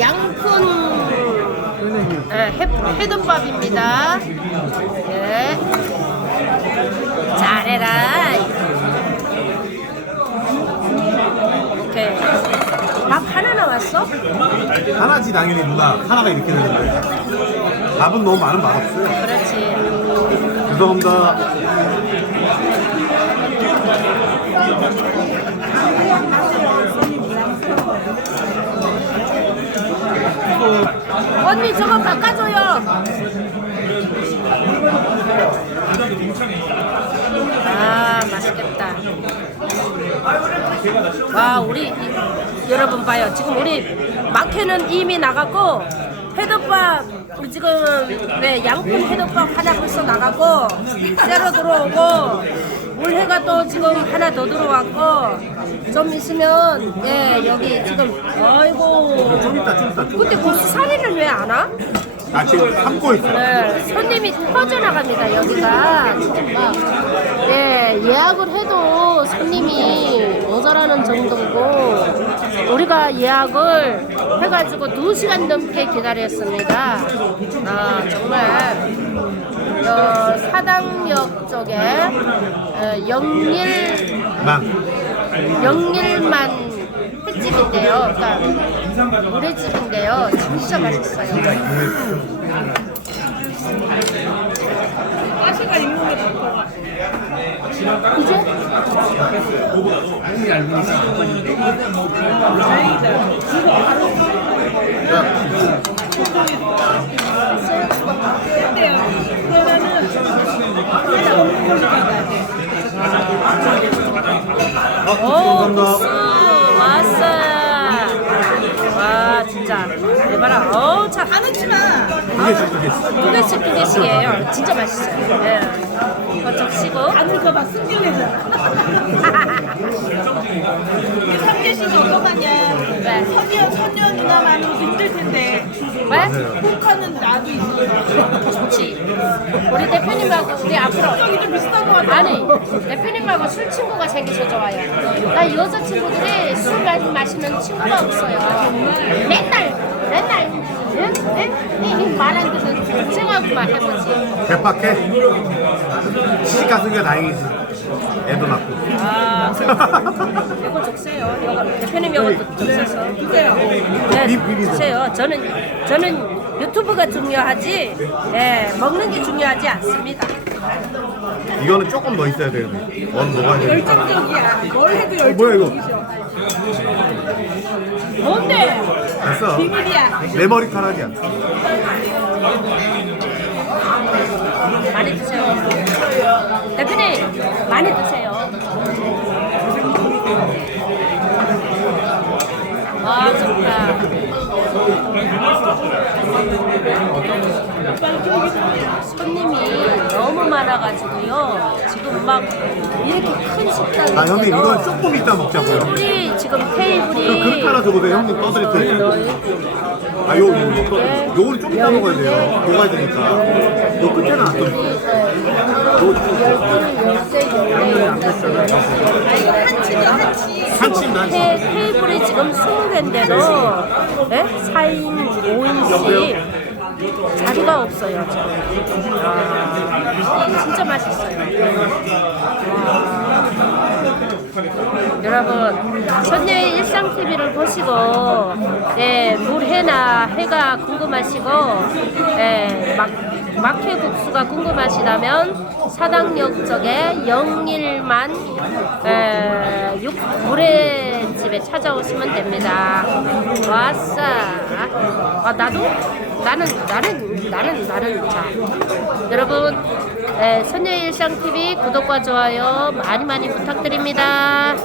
양푼 네, 해, 해덮밥입니다. 예. 잘해라. 오케이. 밥 하나 나왔어? 하나지 당연히 누나 하나가 이렇게 되는데 밥은 너무 많은 맛 없어요 그렇지. 죄송합니다 언니 저거 바꿔줘요. 아 맛있겠다. 와 우리 이- 여러분 봐요. 지금 우리 마켓은 이미 나갔고 회덮밥 우리 지금 네 양푼 회덮밥 하나 벌써 나가고 새로 들어오고 물회가 또 지금 하나 더 들어왔고 좀 있으면 예 여기 지금 아이고 좀 이따 좀좀 근데 고수 사리는 왜안 와? 아 지금 참고 있어요 네, 손님이 터져나갑니다, 여기가. 네, 예약을 해도 손님이 모자라는 정도고, 우리가 예약을 해가지고 2시간 넘게 기다렸습니다. 아, 정말, 어, 사당역 쪽에, 어, 영일, 망 영일만 횟집인데요. 그러니까 물회집인데요. 진짜 맛있어요. 가시가 있는 게 좋고 이제 오 국수 왔어. 와 진짜 대봐라. 어우 참 안 웃지 마 두 개씩 두 개씩 두 개씩 두 개씩이에요. 진짜 맛있어요. 네. 이거 적시고. 안 웃어봐 우리 3개씩 어떡하냐 네. 선녀 선녀 누나만으로 힘들 텐데 왜? 혹하는 나도 있어 좋지. 우리 대표님하고 우리 앞으로 여기 좀 비슷한 거 같아 아니 대표님하고 술 친구가 생겨서 좋아요. 나 여자 친구들이 술 많이 마시는 친구가 없어요. 맨날 맨날 응? 응? 이, 이 말안 듣는 동생하고만 해보지. 대박해 시집 갔으니까 다행이지 애도 낳고 아, 이거 적세요. 이거 대표님 이거 적셔서 네. 주세요. 저는 저는 유튜브가 중요하지, 예, 먹는 게 중요하지 않습니다. 이거는 조금 더 있어야 되는데 원 먹어야 되니까 열정적이야 뭘 해도 어, 뭐야, 이거? 뭔데? 됐어 비밀이야 내 머리카락이야 많이 드세요. 대표님 많이 드세요. 와 좋다. 손님이 너무 많아가지고요. 지금 막 이렇게 큰 식당인데도 아 형님 이건 조금 이따 먹자고요 테이블이 지금 그 테이블이 그릇 하나 줘보세요. 형님 떠드릴 테니까. 아 요, 요, 요, 요, 요거는 좀 이따 먹어야 돼요. 녹아야 되니까. 요 끝에는 안 떠. 한침 난 테, 테이블이 지금 20개인데도 네? 4인, 5인씩 자리가 없어요 지금 아, 진짜 맛있어요 와. 여러분 선녀의 일상TV를 보시고 네, 물회나 회가 궁금하시고 네, 막, 막회국수가 궁금하시다면 사당역 쪽에 영일만 에, 육 물회집에 찾아오시면 됩니다. 왔어. 아 나도 나는 나는 나는 나는 자 여러분 에, 선녀의 일상 TV 구독과 좋아요 많이 많이 부탁드립니다.